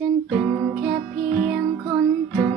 ฉันเป็นแค่เพียงคนจน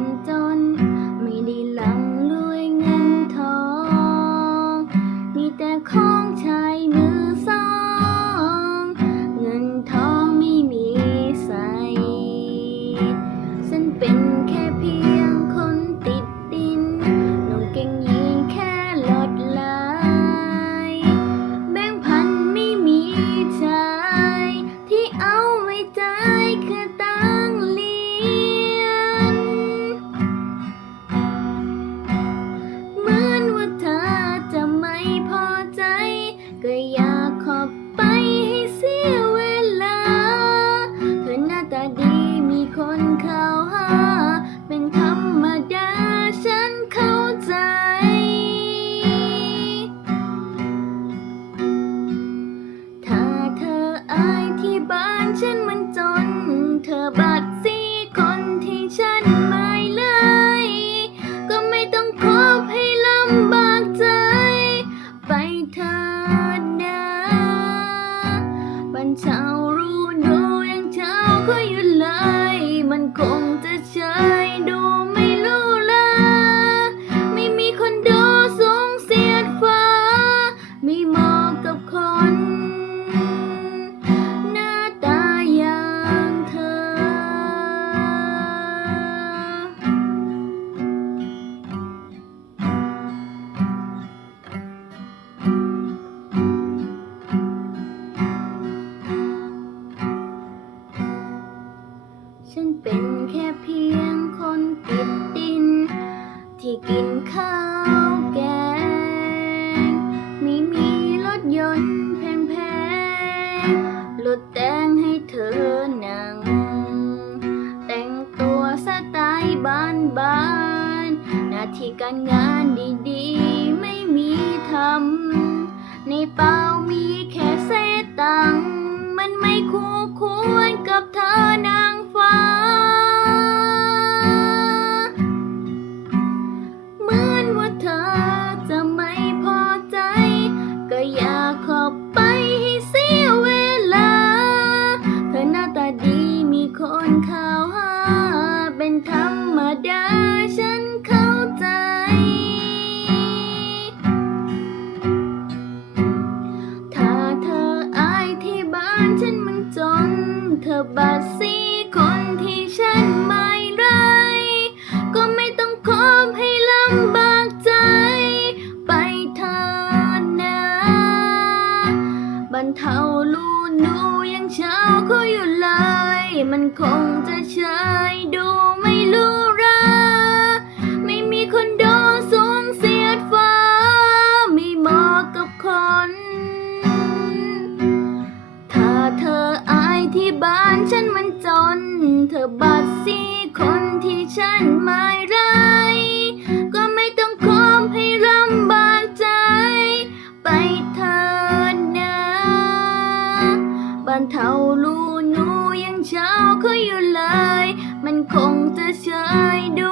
คนเขาหา เป็นธรรมดาฉันเข้าใจ ถ้าเธออายที่บ้านฉันมันจน เธอบัดสีคนที่ฉันไม่เลย ก็ไม่ต้องขอให้ลำบากใจ ไปเถิดนะบันเช้า กับคน ๆรถแต่งให้เธอนั่ง แต่งตัวสไตล์บ้านๆหน้าที่การงานดีๆ ไม่มีทำ ในเป้ามีแค่ เธอบัดสีคนที่ฉันไม่ไรก็ไม่ต้องคบให้ลำบากใจ ไปเธอนะบรรเทาลูนูยังเช้าเขาอยู่เลย มันคงจะเชยดูไม่รู้ เธอบัดสีคนที่ฉันไม่ไรก็ไม่ต้องขอให้ลำบากใจ ไปเธอนะบ้านเท่าลูหนูยังเช้าเขาอยู่เลย มันคงจะเฉยดู